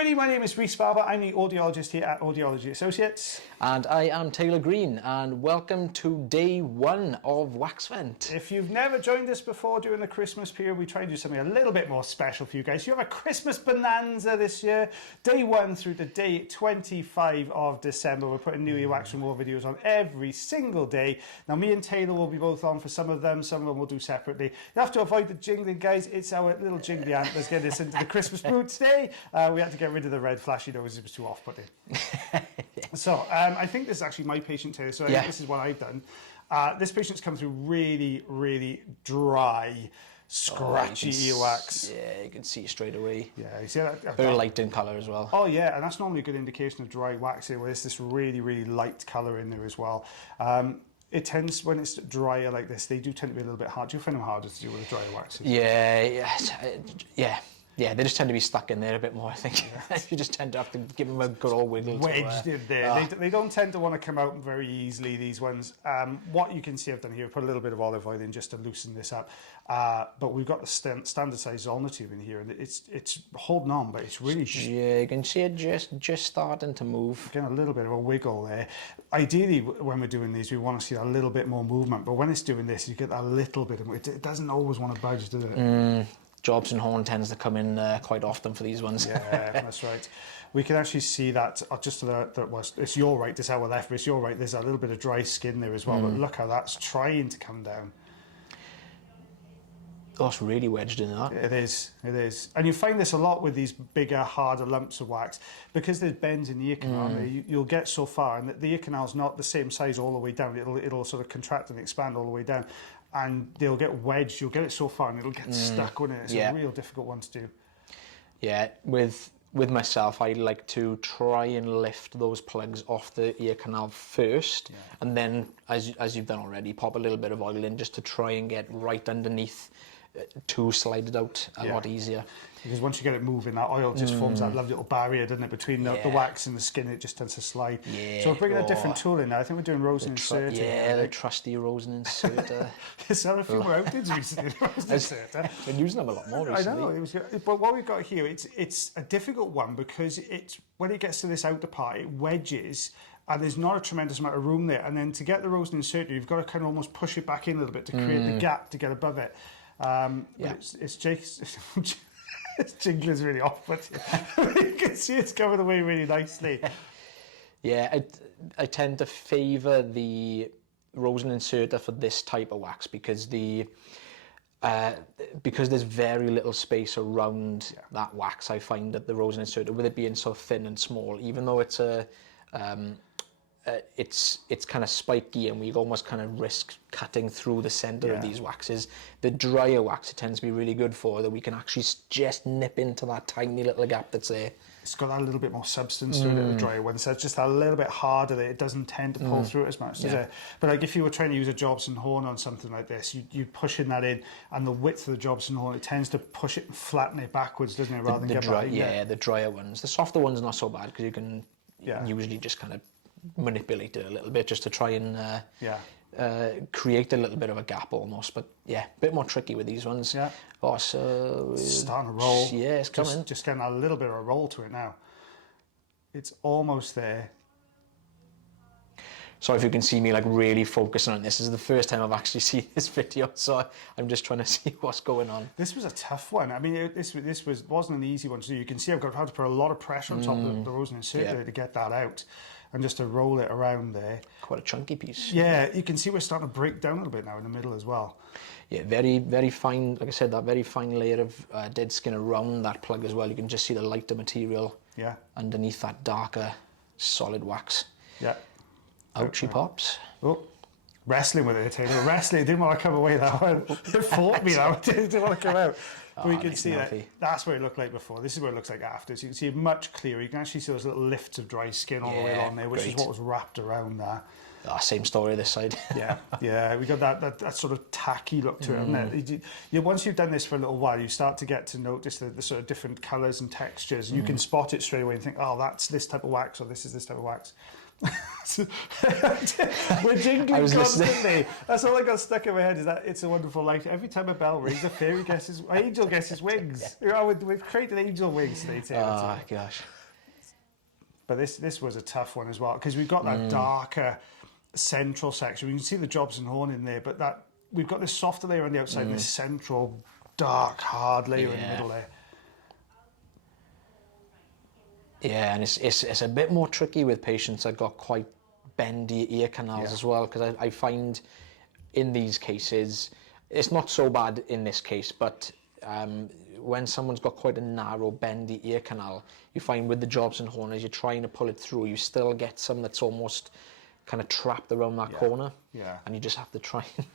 everybody, my name is Rhys Barber. I'm the audiologist here at Audiology Associates. And I am Taylor Green, and welcome to day one of Wax Vent. If you've never joined us before during the Christmas period, we try and do something a little bit more special for you guys. You have a Christmas bonanza this year, day 1 through to day 25 of December. We're putting new earwax removal videos on every single day. Now, me and Taylor will be both on for some of them we'll do separately. You have to avoid the jingling, guys. It's our little jingly antlers getting us into the Christmas mood today. We had to get rid of the red flashy nose, it was too off-putting. So, I think this is actually my patient here, so I think this is what I've done. This patient's come through really, really dry, scratchy earwax. Yeah, you can see straight away. Yeah, you see that? Very light in colour as well. Oh yeah, and that's normally a good indication of dry wax here, where there's this really, really light colour in there as well. It tends, when it's drier like this, they do tend to be a little bit hard. Do you find them harder to do with the drier waxes? Yeah, they just tend to be stuck in there a bit more, I think. Yeah. You just tend to have to give them a good old wiggle. Wedged in there. They don't tend to want to come out very easily, these ones. What you can see I've done here, put a little bit of olive oil in just to loosen this up. But we've got the standard size Zollner tube in here, and it's holding on, but it's really... Yeah, you can see it just starting to move. Getting a little bit of a wiggle there. Ideally, when we're doing these, we want to see a little bit more movement, but when it's doing this, you get that little bit of... It doesn't always want to budge, does it? Jobs and horn tends to come in quite often for these ones. Yeah, that's right. We can actually see that just to it's your right, this is our left, but it's your right, there's a little bit of dry skin there as well, but look how that's trying to come down. Oh, it's really wedged in that. It is. And you find this a lot with these bigger, harder lumps of wax. Because there's bends in the ear canal, you'll get so far, and the ear canal's not the same size all the way down. It'll sort of contract and expand all the way down. And they'll get wedged, you'll get it so far and it'll get stuck on it. It's a real difficult one to do. Yeah, with myself, I like to try and lift those plugs off the ear canal first, and then, as you've done already, pop a little bit of oil in just to try and get right underneath to slide it out a lot easier. Because once you get it moving, that oil just forms that lovely little barrier, doesn't it, between the wax and the skin. It just tends to slide. Yeah. So we're bringing a different tool in now. I think we're doing rosin inserter. Yeah, the trusty rosin inserter. There's had a few more outings recently. Rosin inserter. I've been using them a lot more recently. I know. But what we've got here, it's a difficult one because when it gets to this outer part, it wedges. And there's not a tremendous amount of room there. And then to get the rosin inserter, you've got to kind of almost push it back in a little bit to create the gap to get above it. But it's Jake's... This jingler's really off, but you can see it's coming away really nicely. Yeah, I tend to favour the rosin inserter for this type of wax because because there's very little space around that wax. I find that the rosin inserter, with it being so thin and small, even though it's it's kind of spiky and we almost kind of risk cutting through the centre of these waxes. The drier wax it tends to be really good for, that we can actually just nip into that tiny little gap that's there. It's got that little bit more substance to it, the drier one, so it's just a little bit harder that it doesn't tend to pull through it as much, does it? But like if you were trying to use a Jobson horn on something like this, you'd push in that in, and the width of the Jobson horn, it tends to push it and flatten it backwards, doesn't it, rather than get behind it? The drier ones. The softer ones not so bad because you can usually just kind of manipulate it a little bit just to try and create a little bit of a gap almost, but a bit more tricky with these ones. So it's starting to roll. It's coming. Just getting a little bit of a roll to it now. It's almost there. Sorry if you can see me like really focusing on this. This is the first time I've actually seen this video, so I'm just trying to see what's going on. This was a tough one. I mean, this wasn't an easy one to do. You can see I've had to put a lot of pressure on top of the rosin inserter to get that out, and just to roll it around there. Quite a chunky piece. Yeah, you can see we're starting to break down a little bit now in the middle as well. Yeah, very, very fine. Like I said, that very fine layer of dead skin around that plug as well. You can just see the lighter material underneath that darker solid wax. Yeah. Out she pops. Oh, wrestling with it, Taylor. Wrestling. Didn't want to come away that one. It fought me now. Didn't want to come out. But we can see that's what it looked like before. This is what it looks like after. So you can see it much clearer. You can actually see those little lifts of dry skin all the way along there, which is what was wrapped around there. Same story this side. We got that sort of tacky look to it. Once you've done this for a little while, you start to get to notice the sort of different colours and textures. You can spot it straight away and think, oh, that's this type of wax, or this is this type of wax. We're jingling constantly. That's all I got stuck in my head, is that It's a Wonderful Life. Every time a bell rings, a fairy guesses, angel guesses wings. You know, we've created angel wings today. Oh, gosh. But this was a tough one as well, because we've got that darker central section. We can see the Jobson horn in there, but that we've got this softer layer on the outside and this central, dark, hard layer in the middle there. Yeah, and it's a bit more tricky with patients that got quite bendy ear canals as well, because I find in these cases, it's not so bad in this case, but when someone's got quite a narrow, bendy ear canal, you find with the Jobson horn, as you're trying to pull it through, you still get some that's almost kind of trapped around that corner. Yeah. And you just have to try and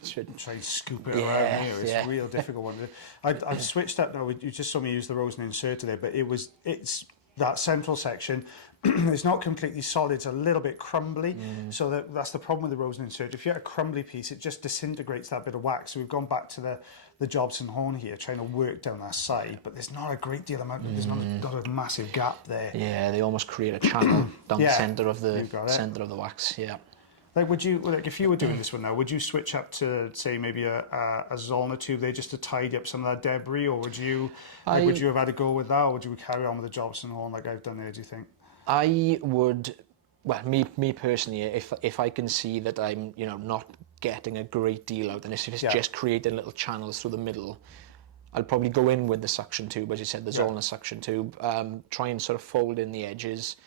scoop it around here. It's a real difficult one. I've switched up now. You just saw me use the Rosen inserter there, but it's that central section. It's not completely solid, it's a little bit crumbly. So that's the problem with the Rosen insert. If you get a crumbly piece, it just disintegrates that bit of wax. So we've gone back to the Jobson horn here, trying to work down that side, but there's not a great deal amount, there's not a massive gap there. Yeah, they almost create a channel down the centre of the wax, Like, would you, like, if you were doing this one now, would you switch up to, say, maybe a Zollner tube there just to tidy up some of that debris, or would you have had a go with that, or would you carry on with the Jobson horn like I've done there, do you think? I would, well, me personally, if I can see that I'm, not getting a great deal out, and if it's just creating little channels through the middle, I'll probably go in with the suction tube, as you said, the Zollner suction tube, try and sort of fold in the edges,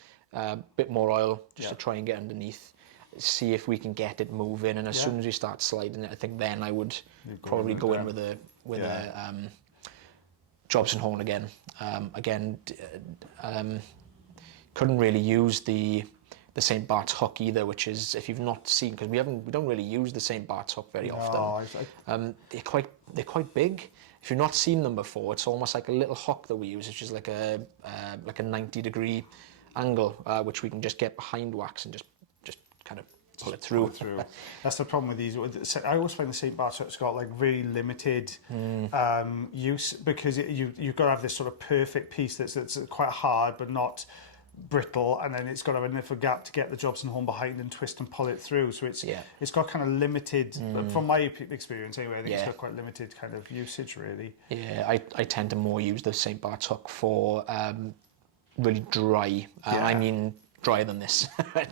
bit more oil, just to try and get underneath, see if we can get it moving, and as soon as we start sliding it, I think then I would probably go in with a Jobson horn again. Couldn't really use the St. Bart's hook either, which is, if you've not seen, because we don't really use the St. Bart's hook very often. They're quite big. If you've not seen them before, it's almost like a little hook that we use, which is like a 90-degree angle, which we can just get behind wax and just kind of pull it through. That's the problem with these. I always find the St. Bart's hook's got like really limited use, because you've got to have this sort of perfect piece that's quite hard but not brittle, and then it's got to have enough of a gap to get the Jobson horn behind and twist and pull it through. So it's got kind of limited, from my experience anyway, I think it's got quite limited kind of usage really. Yeah, I tend to more use the St. Bart's hook for really dry, I mean drier than this,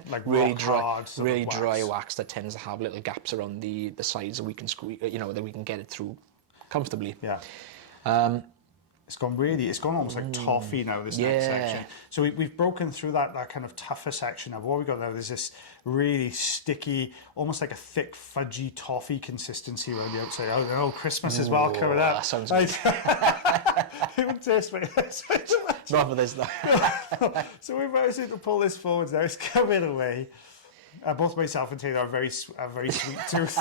like really dry wax that tends to have little gaps around the sides that we can squeeze, that we can get it through comfortably. It's gone almost like toffee now, this next section. So we've broken through that kind of tougher section now. What we got now, there's this really sticky, almost like a thick, fudgy toffee consistency around the outside. Oh, Christmas as well coming up. That sounds good. It would taste like this. Not for this though. So we've managed to pull this forward now. It's coming away. Both myself and Taylor are very sweet tooth.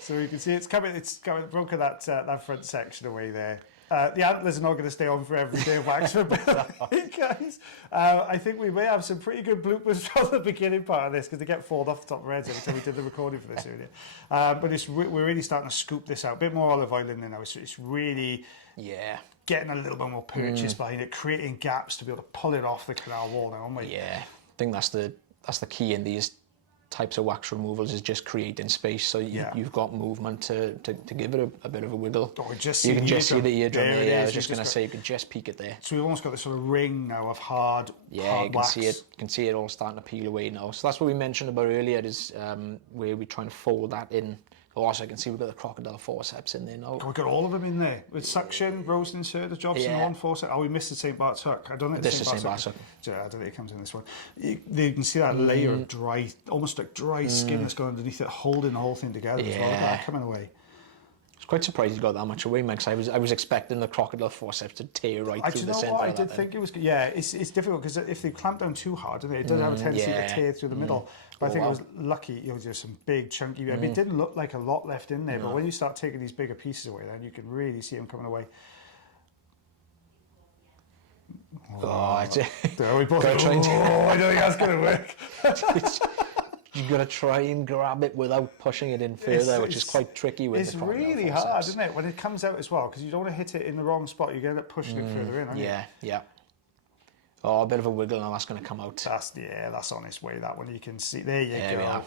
So you can see it's coming, broken that front section away there. The antlers are not going to stay on for every day of wax for guys. I think we may have some pretty good bloopers from the beginning part of this, because they get fallen off the top of our heads every time we did the recording for this earlier. But we're really starting to scoop this out. A bit more olive oil in there now. It's really getting a little bit more purchase behind it, creating gaps to be able to pull it off the canal wall now, aren't we? Yeah, I think that's the key in these types of wax removals, is just creating space, so you've got movement to give it a bit of a wiggle. Oh, you can just see the eardrum there. I was just going to say, you can just peek it there. So we've almost got this sort of ring now of hard wax. You can see it all starting to peel away now. So that's what we mentioned about earlier, is where we're trying to fold that in. Also, I can see we've got the crocodile forceps in there now. We've got all of them in there. With suction, Rosen insert, the Jobson horn, forceps. Oh, we missed the St. Bart's hook. I don't think this is St. Bart's hook. Yeah, I don't think it comes in this one. You can see that layer of dry, almost like dry skin that's gone underneath it, holding the whole thing together as well. That coming away. I was quite surprised you got that much away, Max. I was expecting the crocodile forceps to tear right through the centre. I did think it was. Yeah, it's difficult, because if they clamp down too hard, it does have a tendency to tear through the middle. But I think I was lucky. There's some big chunky. I mean, it didn't look like a lot left in there, but when you start taking these bigger pieces away, then you can really see them coming away. I don't think that's going to work. You've got to try and grab it without pushing it in further, which is quite tricky with the crocodile forceps. It's really hard, isn't it, when it comes out as well, because you don't want to hit it in the wrong spot. You end up pushing it further in, aren't you? Yeah. Oh, a bit of a wiggle now, that's going to come out. That's on its way, that one. You can see, there you go. We are.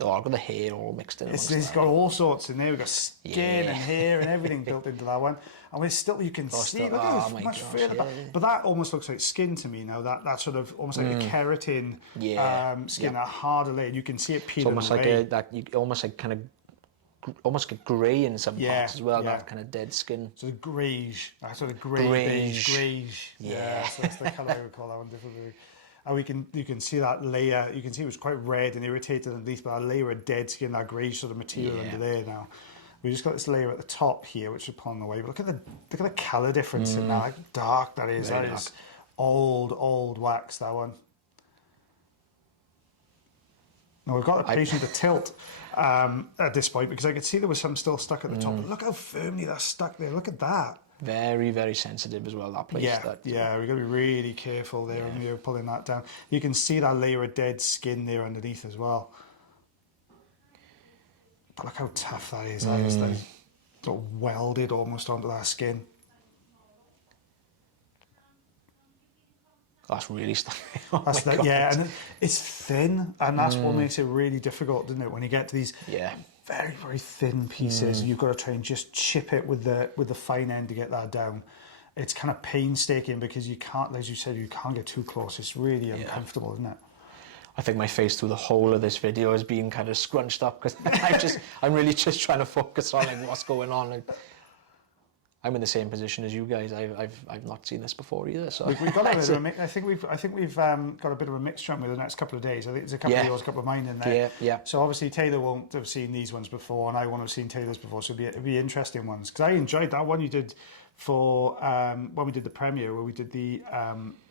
Oh, I've got the hair all mixed in. It's got all sorts in there. We've got skin and hair and everything built into that one. And we're still, you can see, look at how much further back. But that almost looks like skin to me now. That sort of, almost like a keratin skin, that harder layer. You can see it peeling almost away. Almost like kind of, almost get grey in some parts as well, that kind of dead skin. So the greige, sort of greige. Yeah, so that's the colour I would call that one differently. And you can see that layer, you can see it was quite red and irritated underneath, but that layer of dead skin, that greige sort of material under there now. We just got this layer at the top here, which we're pulling away. But look at the colour difference in that, how dark that is. That is old wax, that one. Now we've got the patient to tilt at this point, because I could see there was some still stuck at the top. But look how firmly that's stuck there. Look at that. Very, very sensitive as well, that place. We've got to be really careful there when you're pulling that down. You can see that layer of dead skin there underneath as well. But look how tough that is. That is like sort of welded almost onto that skin. That's really stuck. And it's thin, and that's what makes it really difficult, doesn't it? When you get to these very, very thin pieces, you've got to try and just chip it with the fine end to get that down. It's kind of painstaking because you can't, as you said, you can't get too close. It's really uncomfortable, isn't it? I think my face through the whole of this video is being kind of scrunched up because I'm really just trying to focus on like what's going on. Like, I'm in the same position as you guys. I've not seen this before either. So we've got a bit of I think we've got a bit of a mixture with the next couple of days. I think there's a couple of yours, a couple of mine in there. Yeah. So obviously Taylor won't have seen these ones before, and I won't have seen Taylor's before. So it'll be interesting ones, because I enjoyed that one you did for when we did the premiere, where we did the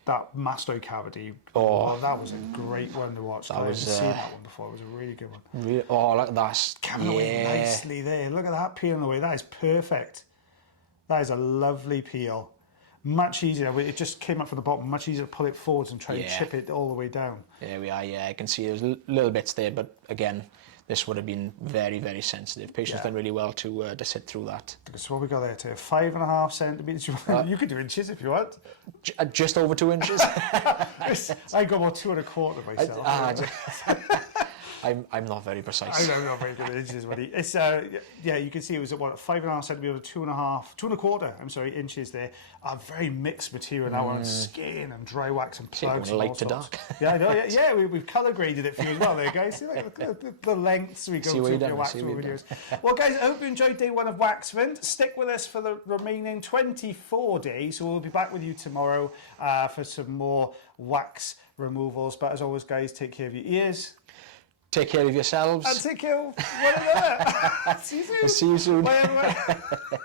that mastoid cavity. Oh, that was a great one to watch. I haven't seen that one before. It was a really good one. Look at that. Coming away nicely there. Look at that peeling away. That is perfect. That is a lovely peel. Much easier. It just came up from the bottom. Much easier to pull it forwards and try and chip it all the way down. There we are. I can see there's little bits there, but again, this would have been very, very sensitive. Patient's done really well to sit through that. So what we got there, to 5.5 centimetres. You could do inches if you want. Just over 2 inches. I go about 2.25 myself. I'm not very precise. I'm not very good at inches, buddy. It's you can see it was at 5.5 centimetres, 2.25 inches there. A very mixed material now on skin and dry wax and plugs. Light to dark. I know. We've colour graded it for you as well, there, guys. See, look at the lengths we go to for your wax videos. Well, guys, I hope you enjoyed day one of Waxfint. Stick with us for the remaining 24 days. So we'll be back with you tomorrow for some more wax removals. But as always, guys, take care of your ears. Take care of yourselves. And take care of one another. See you soon. See you soon. Bye, everyone.